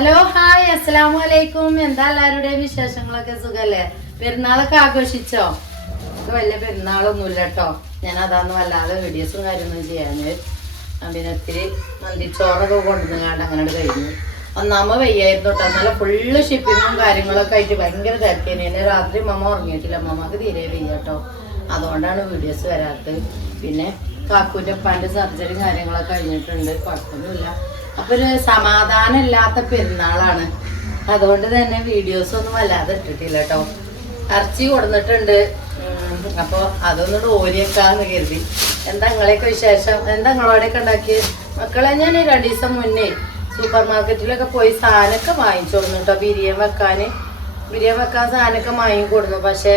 Hello hi അസ്സലാമു അലൈക്കും. എന്താ എല്ലാവരുടെയും വിശേഷങ്ങളൊക്കെ? സുഖല്ലേ? പെരുന്നാളൊക്കെ ആഘോഷിച്ചോ? നമുക്ക് വലിയ പെരുന്നാളൊന്നുമില്ല കേട്ടോ. ഞാൻ അതാന്ന് വല്ലാതെ വീഡിയോസും കാര്യമൊന്നും ചെയ്യാന്. പിന്നെ ഒത്തിരി മന്തിച്ചോറൊക്കെ കൊണ്ടുവന്നാണ്ട് അങ്ങനെ കഴിഞ്ഞു. ഒന്നാമത് വയ്യായിരുന്നു കേട്ടോ. നല്ല ഫുള്ള് ഷിപ്പിങ്ങും കാര്യങ്ങളൊക്കെ ആയിട്ട് ഭയങ്കര തിരക്കേനി. എന്നെ രാത്രി മമ്മ ഉറങ്ങിയിട്ടില്ല. മമ്മക്ക് തീരെ വയ്യ കേട്ടോ. അതുകൊണ്ടാണ് വീഡിയോസ് വരാത്തത്. പിന്നെ കാക്കൂൻ്റെ ഉപ്പാൻ്റെ സർജറിയും കാര്യങ്ങളൊക്കെ കഴിഞ്ഞിട്ടുണ്ട്. കുഴപ്പമൊന്നുമില്ല. അപ്പൊ ഒരു സമാധാനം ഇല്ലാത്ത പെരുന്നാളാണ്. അതുകൊണ്ട് തന്നെ വീഡിയോസ് ഒന്നും വല്ലാതെ ഇട്ടിട്ടില്ല കേട്ടോ. ഇറച്ചി കൊടുത്തിട്ടുണ്ട്. അപ്പോൾ അതൊന്നും ഓരിയേക്കാന്ന് കരുതി. എന്താ നിങ്ങളെയൊക്കെ വിശേഷം? എന്താ നിങ്ങളോടെയൊക്കെ ഉണ്ടാക്കിയത്? മക്കളെ ഞാൻ 2 ദിവസം മുന്നേ സൂപ്പർ മാർക്കറ്റിലൊക്കെ പോയി സാധനമൊക്കെ വാങ്ങിച്ചു കൊടുന്നു കേട്ടോ. ബിരിയാണി വെക്കാൻ സാധനമൊക്കെ വാങ്ങിക്കൊടുന്നു. പക്ഷെ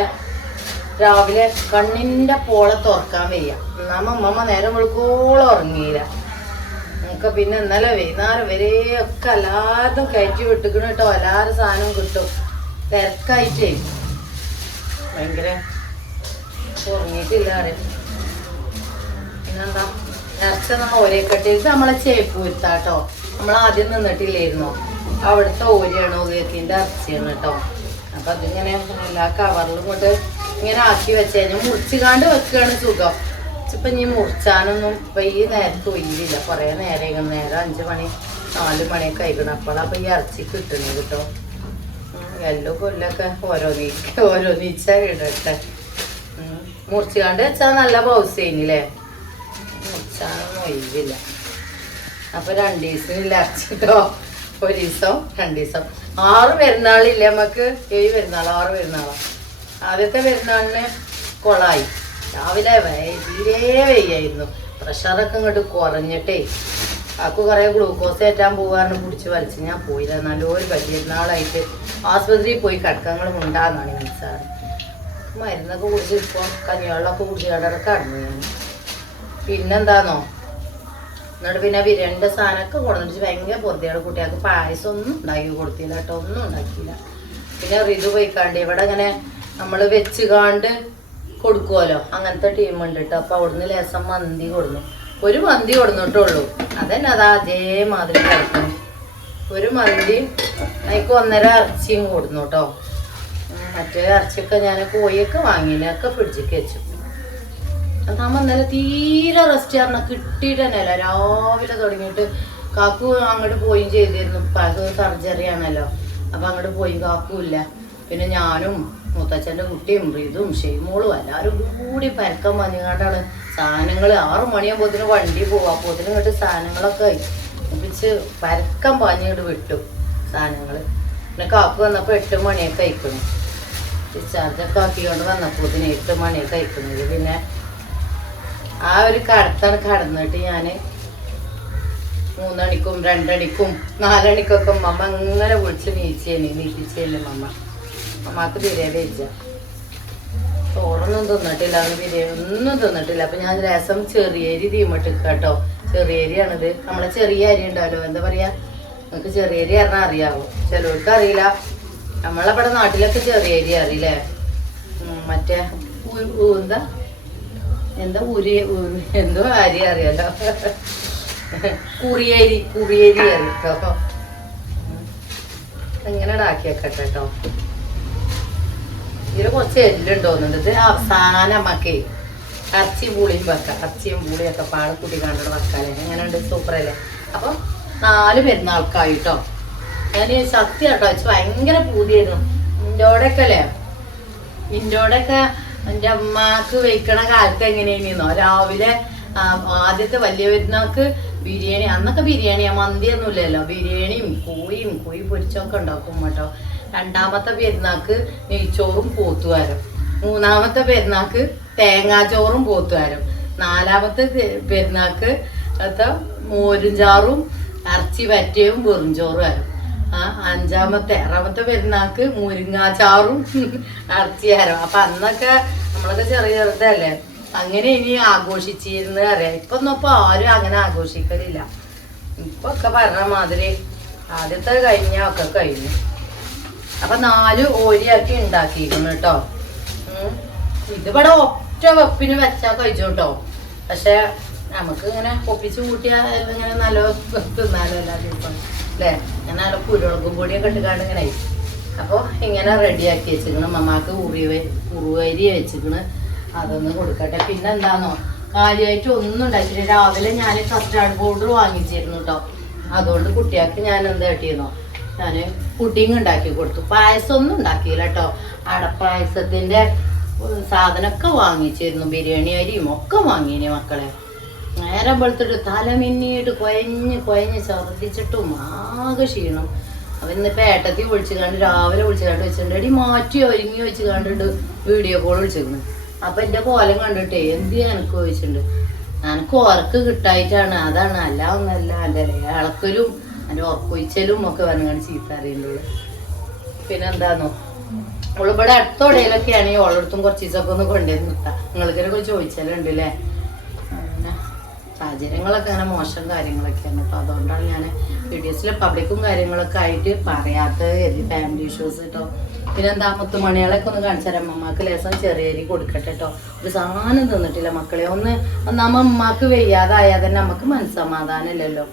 രാവിലെ കണ്ണിൻ്റെ പോളെ തുറക്കാൻ വയ്യ. നമ്മ നേരം വെളുക്കോളം ഉറങ്ങിയില്ല. നമുക്ക് പിന്നെ ഇന്നലെ വൈകുന്നേരം വരെ ഒക്കെ എല്ലാവരും കയറ്റി വിട്ടിക്കണം കേട്ടോ. എല്ലാവരും സാധനം കിട്ടും. തിരക്കായിട്ടേ ഭയങ്കര ഉറങ്ങിയിട്ടില്ല അറിയാം. പിന്നെന്താ ഇറച്ചി നമ്മൾ ഓരേക്കട്ടി. ഇത് നമ്മളെ ചേപ്പൂരുത്താട്ടോ. നമ്മൾ ആദ്യം നിന്നിട്ടില്ലായിരുന്നോ? അവിടുത്തെ ഓരിയാണ് ഓരിയത്തിൻ്റെ ഇറച്ചിയാണ് കേട്ടോ. അപ്പം അതിങ്ങനെ എല്ലാ കവറിലും കൊണ്ട് ഇങ്ങനെ ആക്കി വെച്ച് കഴിഞ്ഞാൽ മുറിച്ചുകാണ്ട് വെക്കുകയാണ് സുഖം. ഇപ്പം ഇനി മുറിച്ചാനൊന്നും ഇപ്പം ഈ നേരത്തെ ഒഴിയില്ല. കുറേ നേരം 5 മണി 4 മണിയൊക്കെ ആയിക്കണം. അപ്പോഴപ്പം ഈ ഇറച്ചി കിട്ടുന്നത് കേട്ടോ. എല്ലോ കൊല്ലൊക്കെ ഓരോന്നീച്ച ഇടട്ടെ. മുറിച്ചുകാണ്ട് വെച്ചാൽ നല്ല പൗസ് കഴിഞ്ഞില്ലേ? മുറിച്ചാനൊന്നും ഒഴിവില്ല. അപ്പം 2 ദിവസത്തിനില്ല ഇറച്ചി കേട്ടോ. 1 ദിവസം 2 ദിവസം 6 പെരുന്നാളില്ലേ നമുക്ക്? 7 പെരുന്നാൾ 6 പെരുന്നാളാണ്. ആദ്യത്തെ പെരുന്നാളിന് കൊളായി. രാവിലെ തീരെ വയ്യായിരുന്നു. പ്രഷറൊക്കെ ഇങ്ങോട്ട് കുറഞ്ഞിട്ടേ ആക്ക് കുറേ ഗ്ലൂക്കോസ് ഏറ്റാൻ പോകാറുണ്ട്. പിടിച്ച് വലിച്ച് ഞാൻ പോയില്ല. നല്ലൊരു പെരുന്നാളായിട്ട് ആശുപത്രിയിൽ പോയി കിടക്കങ്ങളും ഉണ്ടാകുന്നതാണ് മനസ്സാറ്. മരുന്നൊക്കെ കുടിച്ച് ഇപ്പോൾ കഞ്ഞിവെള്ളമൊക്കെ കുടിച്ച് കിടക്കെ അടങ്ങി ഞാൻ. പിന്നെന്താന്നോ എന്നിട്ട് പിന്നെ ബിരിയാണിൻ്റെ സാധനമൊക്കെ കൊണ്ടുവന്നിട്ട് ഭയങ്കര പൊറുതിയാണ്. കുട്ടികൾക്ക് പായസം ഒന്നും ഉണ്ടാക്കി കൊടുത്തില്ല കേട്ടോ. ഒന്നും ഉണ്ടാക്കിയില്ല. പിന്നെ റിതു പോയിക്കാണ്ട് ഇവിടെ ഇങ്ങനെ നമ്മൾ വെച്ചുകാണ്ട് കൊടുക്കുമല്ലോ, അങ്ങനത്തെ ടീമുണ്ട് കേട്ടോ. അപ്പോൾ അവിടുന്ന് ലേസം മന്തി കൊടുന്നു. ഒരു മന്തി കൊടുന്നിട്ടുള്ളൂ. അതന്നെ അതാ അതേമാതിരി കിടക്കണം. ഒരു മന്തി അതിക്ക് 1.5 ഇറച്ചിയും കൊടുന്നു കേട്ടോ. മറ്റേ ഇറച്ചിയൊക്കെ ഞാൻ കോഴിയൊക്കെ വാങ്ങിനൊക്കെ ഫ്രിഡ്ജിക്ക് വെച്ചു. അതാകുമ്പോൾ ഇന്നലെ തീരെ റെസ്റ്റ് പറഞ്ഞാൽ കിട്ടിയിട്ട് തന്നെയല്ല. രാവിലെ തുടങ്ങിയിട്ട് കാക്കു അങ്ങോട്ട് പോയും ചെയ്തിരുന്നു. കാക്കു സർജറി ആണല്ലോ. അപ്പം അങ്ങോട്ട് പോയി കാക്കുമില്ല. പിന്നെ ഞാനും മുത്തച്ഛൻ്റെ കുട്ടിയും റിതും ഷെയ്മോളും എല്ലാവരും കൂടി പരക്കം വന്നുകൊണ്ടാണ് സാധനങ്ങൾ 6 മണിയാകുമ്പോഴത്തേനും വണ്ടി പോവാം. അപ്പോഴത്തേനും ഇങ്ങോട്ട് സാധനങ്ങളൊക്കെ ഒപ്പിച്ച് പരക്കം പാഞ്ഞിങ്ങോട്ട് വിട്ടു സാധനങ്ങൾ. പിന്നെ കാക്കു വന്നപ്പോൾ 8 മണിയൊക്കെ അയക്കുന്നു. ഡിസ്ചാർജൊക്കെ ആക്കിക്കൊണ്ട് വന്നപ്പോഴത്തേനും 8 മണിയൊക്കെ അയക്കുന്നത്. പിന്നെ ആ ഒരു കടത്താണ് കടന്നിട്ട് ഞാൻ 3 മണിക്കും 2 മണിക്കും 4 മണിക്കൊക്കെ മമ്മ അങ്ങനെ വിളിച്ച് നീപ്പിച്ചേനെ മമ്മ. അമ്മക്ക് ബിരിയാണി വെച്ച ചോറൊന്നും തിന്നിട്ടില്ല. ബിരിയാണി ഒന്നും തിന്നിട്ടില്ല. അപ്പം ഞാൻ രസം ചെറിയരി തീമിട്ടിക്ക കേട്ടോ. ചെറിയരിയാണിത്. നമ്മളെ ചെറിയ അരി ഉണ്ടാവല്ലോ, എന്താ പറയുക, നമുക്ക് ചെറിയരി പറഞ്ഞാൽ അറിയാവോ? ചിലവർക്ക് അറിയില്ല. നമ്മളവിടെ നാട്ടിലൊക്കെ ചെറിയരി അറിയില്ലേ? മറ്റേ എന്തോ അരി അറിയാലോ. കുറിയരി അറിയിട്ടോ. എങ്ങനെ ഇടാക്കിയൊക്കെ കേട്ടോ. ഇതിൽ കുറച്ച് എല്ലുണ്ട് തോന്നുന്നുണ്ട്. ഇത് അവസാനം നമുക്ക് ഇറച്ചിയും പുളിയും വെക്കാം. ഇറച്ചിയും പുളിയൊക്കെ പാടെ കൂട്ടി കണ്ടിട്ട് വെക്കാല്ലേ. എങ്ങനെയുണ്ട്? സൂപ്പറല്ലേ? അപ്പം 4 പെരുന്നാൾക്കായിട്ടോ. ഞാൻ സത്യം കേട്ടോ വെച്ച് ഭയങ്കര പൂതിയായിരുന്നു. ഇൻ്റോടൊക്കെ എൻ്റെ അമ്മക്ക് വെക്കണ കാലത്ത് എങ്ങനെയായിരുന്നോ? രാവിലെ ആദ്യത്തെ വലിയ പെരുന്നാൾക്ക് ബിരിയാണി. അന്നൊക്കെ ബിരിയാണിയാ, മന്തിയൊന്നും ഇല്ലല്ലോ. ബിരിയാണിയും കോഴി പൊരിച്ചൊക്കെ ഉണ്ടാക്കും കേട്ടോ. 2ാമത്തെ പെരുന്നാൾക്ക് നെയ്ച്ചോറും പോത്തുവാരം. 3ാമത്തെ പെരുന്നാൾക്ക് തേങ്ങാച്ചോറും പോത്തുവാരം. 4ാമത്തെ പെരുന്നാൾക്ക് മോരും ചാറും ഇറച്ചി വറ്റയും വെറും ചോറും ആരും. 6ാമത്തെ പെരുന്നാൾക്ക് മുരിങ്ങാച്ചാറും ഇറച്ചി ആരും. അപ്പം അന്നൊക്കെ നമ്മളൊക്കെ ചെറുതല്ലേ, അങ്ങനെ ഇനി ആഘോഷിച്ചിരുന്നത് അറിയാം. ഇപ്പൊ ഒന്നും ഇപ്പൊ ആരും അങ്ങനെ ആഘോഷിക്കലില്ല. ഇപ്പൊ ഒക്കെ പറഞ്ഞ മാതിരി ആദ്യത്തെ ഒക്കെ കഴിഞ്ഞു. അപ്പൊ 4 ഓരിയാക്കി ഉണ്ടാക്കിയിരിക്കുന്നു കേട്ടോ. ഇതിവിടെ ഒറ്റ വെപ്പിന് വെച്ചാൽ കഴിച്ചു കേട്ടോ. പക്ഷെ നമുക്ക് ഇങ്ങനെ ഒപ്പിച്ച് കൂട്ടിയാൽ ഇങ്ങനെ നല്ല തിന്നാലോ എല്ലാ ദിവസവും. അല്ലേ? ഞാൻ നല്ല കുരുമുളകും പൊടിയൊക്കെ ഇട്ടുകാണ്ട് ഇങ്ങനെ. അപ്പോൾ ഇങ്ങനെ റെഡിയാക്കി വെച്ചിരിക്കണം. മമ്മാക്ക് ഉറുവരി വെച്ചിരിക്കണ്. അതൊന്ന് കൊടുക്കട്ടെ. പിന്നെ എന്താണോ കാര്യമായിട്ട് ഒന്നും ഉണ്ടാക്കിയില്ല. രാവിലെ ഞാൻ കസ്റ്റാർഡ് പൗഡർ വാങ്ങിച്ചിരുന്നു കേട്ടോ. അതുകൊണ്ട് കുട്ടികൾക്ക് ഞാൻ എന്താ കിട്ടിയെന്നോ, ഞാൻ പുഡിങ് ഉണ്ടാക്കി കൊടുത്തു. പായസം ഒന്നും ഉണ്ടാക്കിയില്ല കേട്ടോ. അടപ്പായസത്തിൻ്റെ സാധനമൊക്കെ വാങ്ങിച്ചിരുന്നു. ബിരിയാണി അരിയും ഒക്കെ വാങ്ങിയിനി മക്കളെ. നേരം വെളുത്തിട്ട് തല മിന്നിയിട്ട് കുഴഞ്ഞ് ഛർദ്ദിച്ചിട്ടും ആകെ ക്ഷീണം. അപ്പം ഇന്നിപ്പോൾ ഏട്ടത്തി വിളിച്ചു കണ്ട് രാവിലെ വിളിച്ചു കണ്ട് വെച്ചിട്ടുണ്ട്. എടി മാറ്റി ഒരുങ്ങി വെച്ച് കണ്ടിട്ട് വീഡിയോ കോൾ വിളിച്ചിരുന്നു. അപ്പം എൻ്റെ കോലം കണ്ടിട്ടേ എന്ത് എനിക്ക് ചോദിച്ചിട്ടുണ്ട്. എനിക്ക് ഉറക്ക് കിട്ടായിട്ടാണ്, അതാണ്. അല്ല ഒന്നല്ല, എൻ്റെ ഇളക്കലും എൻ്റെ ഉറക്കൊഴിച്ചലും ഒക്കെ പറഞ്ഞാണ് ചീത്ത അറിയുന്നത്. പിന്നെന്താന്നോ, ഓളിവിടെ അടുത്തോടെയിലൊക്കെ ആണെങ്കിൽ ഓളടുത്തും കുറച്ച് ദിവസമൊക്കെ ഒന്ന് കൊണ്ടുവന്ന് നിർത്താം. നിങ്ങൾക്കൊക്കെ ചോദിച്ചാലുണ്ട് അല്ലേ. പിന്നെ സാഹചര്യങ്ങളൊക്കെ അങ്ങനെ മോശം കാര്യങ്ങളൊക്കെയാണ് കേട്ടോ. അതുകൊണ്ടാണ് ഞാൻ വീഡിയോസിൽ പബ്ലിക്കും കാര്യങ്ങളൊക്കെ ആയിട്ട് പറയാത്തത്. ഫാമിലി ഇഷ്യൂസ് കേട്ടോ. പിന്നെന്താ മുത്തുമണികളൊക്കെ ഒന്ന് കാണിച്ചു തരാം. അമ്മമാർക്ക് ലേസം ചെറിയ അരി കൊടുക്കട്ടെ കേട്ടോ. ഒരു സാധനം തിന്നിട്ടില്ല മക്കളെ. ഒന്നാമ അമ്മമാർക്ക് വയ്യാതായാൽ തന്നെ നമുക്ക് മനസ്സമാധാനമില്ലല്ലോ.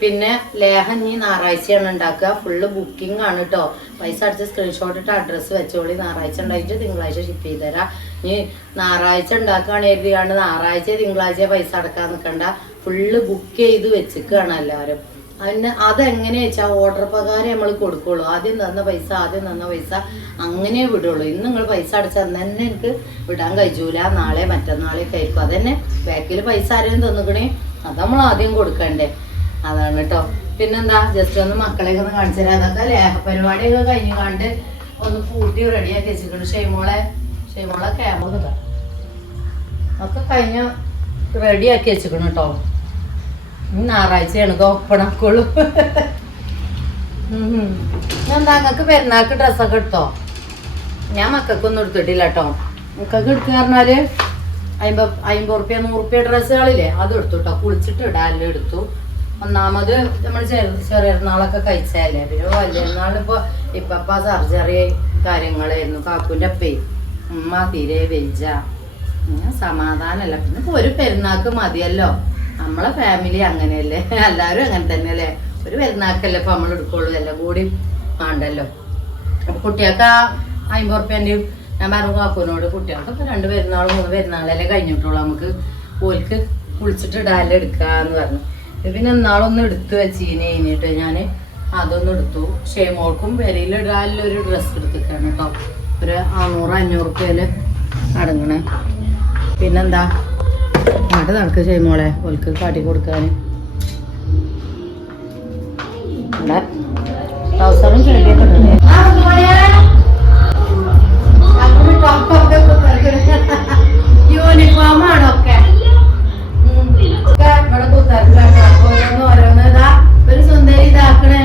പിന്നെ ലേഹം ഇനി ഞായറാഴ്ചയാണ് ഉണ്ടാക്കുക. ഫുള്ള് ബുക്കിംഗ് ആണ് കേട്ടോ. പൈസ അടിച്ച് സ്ക്രീൻഷോട്ട് ഇട്ട് അഡ്രസ്സ് വെച്ചോളി. ഞായറാഴ്ച ഉണ്ടായിട്ട് തിങ്കളാഴ്ച ഷിപ്പ് ചെയ്ത് തരാം. ഇനി ഞായറാഴ്ച ഉണ്ടാക്കുകയാണ് എഴുതിയാണ്ട് ഞായറാഴ്ച തിങ്കളാഴ്ച പൈസ അടക്കാൻ നിൽക്കണ്ട. ഫുള്ള് ബുക്ക് ചെയ്ത് വെച്ചിരിക്കുകയാണ് എല്ലാവരും. അതെങ്ങനെയാ വെച്ചാൽ ഓർഡർ പ്രകാരം നമ്മൾ കൊടുക്കുള്ളൂ. ആദ്യം തന്ന പൈസ അങ്ങനെ വിടുള്ളൂ. ഇന്ന് നിങ്ങൾ പൈസ അടച്ചാൽ അന്ന് തന്നെ എനിക്ക് വിടാൻ കഴിയൂല. നാളെ മറ്റന്നാളേക്ക് ആയിരിക്കും. അതന്നെ ബാക്കിൽ പൈസ ആരെയും തന്നിക്കണേ, അത് നമ്മൾ ആദ്യം കൊടുക്കണ്ടേ. അതാണ് കേട്ടോ. പിന്നെന്താ, ജസ്റ്റ് ഒന്ന് മക്കളെയൊക്കെ ഒന്ന് കാണിച്ചു തരാം. അതൊക്കെ ലേഹ പരിപാടിയൊക്കെ കഴിഞ്ഞ് കണ്ട് ഒന്ന് കൂട്ടി റെഡിയാക്കി വെച്ചിട്ടുണ്ട്. ഷെയ്മോളെ ക്യാമറ ഒക്കെ കഴിഞ്ഞ് റെഡിയാക്കി വെച്ചിക്കണം കേട്ടോ. ഞായറാഴ്ചയാണ് ഓപ്പണാക്കുള്ളൂ. എന്താ നിങ്ങൾക്ക് പെരുന്നാൾക്ക് ഡ്രസ്സൊക്കെ എടുത്തോ? ഞാൻ മക്കൾക്കൊന്നും എടുത്തിട്ടില്ല കേട്ടോ. മക്കൾക്ക് എടുക്കുക പറഞ്ഞാല് 50 റുപ്യ 100 റുപ്യ ഡ്രസ്സുകളില്ലേ, അത് എടുത്തു കേട്ടോ. കുളിച്ചിട്ട് ഇടാനും എടുത്തു. ഒന്നാമത് നമ്മൾ ചെറിയനാളൊക്കെ കഴിച്ചല്ലേ. പിന്നെ വലിയനാളിപ്പോൾ ഇപ്പ സർജറി കാര്യങ്ങളായിരുന്നു. കാക്കുൻ്റെ അപ്പേ ഉമ്മ തീരെ വെജ സമാധാനമല്ല. പിന്നെ ഒരു പെരുന്നാൾക്ക് മതിയല്ലോ. നമ്മളെ ഫാമിലി അങ്ങനെയല്ലേ, എല്ലാവരും അങ്ങനെ തന്നെയല്ലേ. ഒരു പെരുന്നാൾക്കല്ലേ ഇപ്പം നമ്മൾ എടുക്കുള്ളൂ. എല്ലാം കൂടി വേണ്ടല്ലോ. അപ്പം കുട്ടികൾക്ക് 50 റുപ്യൻ്റെയും ഞാൻ പറഞ്ഞു കാക്കുവിനോട്, കുട്ടികൾക്ക് ഇപ്പം 2 പെരുന്നാളും 3 പെരുന്നാളല്ലേ കഴിഞ്ഞിട്ടുള്ളൂ. നമുക്ക് ഓൽക്ക് കുളിച്ചിട്ട് ഇടാല്ലേ എടുക്കാന്ന് പറഞ്ഞു. പിന്നെ എന്നാളൊന്ന് എടുത്ത് വെച്ചിന് കഴിഞ്ഞിട്ട് ഞാൻ അതൊന്നും എടുത്തു. ഷെയ്മോൾക്കും പെരയിലിടാനൊരു ഡ്രസ്സ് എടുത്തിട്ടാണ് കേട്ടോ. ഒരു 600-500 റുപ്യയിൽ അടങ്ങണേ. പിന്നെന്താ അങ്ങോട്ട് നടക്ക് ഷെയ്മോളെ, ഓൽക്ക് കാട്ടി കൊടുക്കാൻ. ഇവിടെ ട്രൗസറും ചെടിയൊക്കെ ഉണ്ട്. യൂണിഫോമാണോ ഒക്കെ ഇവിടെ കുത്തരത്തിലാട്ടോ. ഓരോന്ന് ഇതാ ഒരു സുന്ദരി ഇതാക്കണേ.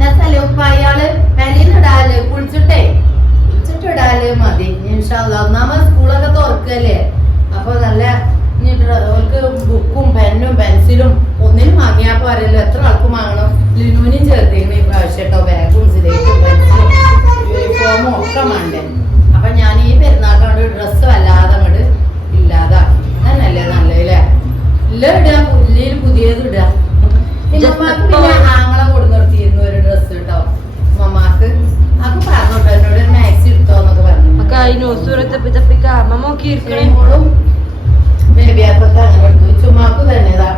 രസല്ലേ ഉപ്പായാള് പെരയിലിടാല് കുളിച്ചിട്ടിടാല് മതി. ഇൻഷാ അല്ലാഹ്. ഒന്നാമത് സ്കൂളൊക്കെ തുറക്കല്ലേ. അപ്പൊ നല്ല ബുക്കും പെന്നും പെൻസിലും ഒന്നിനും വാങ്ങിയാൽ പോരല്ലോ. എത്ര ആൾക്കും വാങ്ങണം. ലിനുവിനും ചേർത്തിങ്ങനെ ഈ പ്രാവശ്യം കേട്ടോ. ബാഗും സിലേറ്റും പെൻസിലും യൂണിഫോമും ഒക്കെ വേണ്ടേ. അപ്പൊ ഞാൻ ഈ പെരുന്നാൾക്കാണ്ട് ഡ്രസ്സ് വല്ലാതെ അങ്ങോട്ട് ഇല്ലാതാക്കി. അങ്ങനല്ലേ നല്ലല്ലേ. ഇല്ല ഇടുക, പുല്ലിൽ പുതിയത് ഇടുക. പിന്നെ ആങ്ങളെ കൊടു നിർത്തിയിരുന്നു ഒരു ഡ്രസ്സ് കേട്ടോ. മമ്മാക്ക് അത് പറഞ്ഞോട്ടോ, എന്നോട് ഒരു മാക്സി എടുത്തോന്നൊക്കെ പറഞ്ഞു. ബേബിയാക്കൊക്കെ അങ്ങനെ എടുത്തു. ചുമ്മാക്ക് തന്നെ ഇതാ.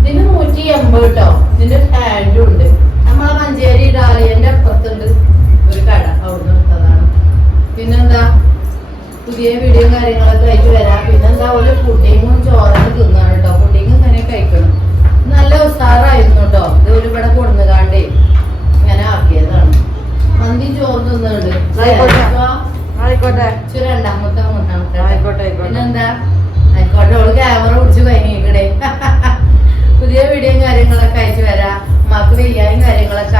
ഇതിന് 180 കേട്ടോ. ഇതിന്റെ ഹാൻഡും ഉണ്ട്. നമ്മളെ മഞ്ചേരി ഡാലിയന്റെ അപ്പുറത്തുണ്ട് ഒരു കട, അവിടുന്ന് എടുത്തതാണ്. പിന്നെന്താ, പുതിയ വീഡിയോ കാര്യങ്ങളൊക്കെ ആയിട്ട് വരാം. പിന്നെന്താ, ഒരു പുഡിങ്ങും ചോറൊക്കെ തിന്നാണ് കേട്ടോ. പുഡിങ് ഇങ്ങനെ കഴിക്കണം. നല്ല ഉസാറായിരുന്നു കേട്ടോ. ഇത് ഒരു ഇവിടെ കൊടുന്നുകാണ്ടേ ഇങ്ങനെ ആക്കിയതാണ്. മന്തി ചോറ് തിന്നുന്നുണ്ട്. രണ്ടാമത്തെ മൂന്നാമത്തെ പിന്നെന്താ ആയിക്കോട്ടെ. ഓള് ക്യാമറ പിടിച്ച് കഴിഞ്ഞിരിക്കണേ. പുതിയ വീഡിയോയും കാര്യങ്ങളൊക്കെ അയച്ചു വരാം. ഉമ്മാക്ക് വെയ്യായും കാര്യങ്ങളൊക്കെ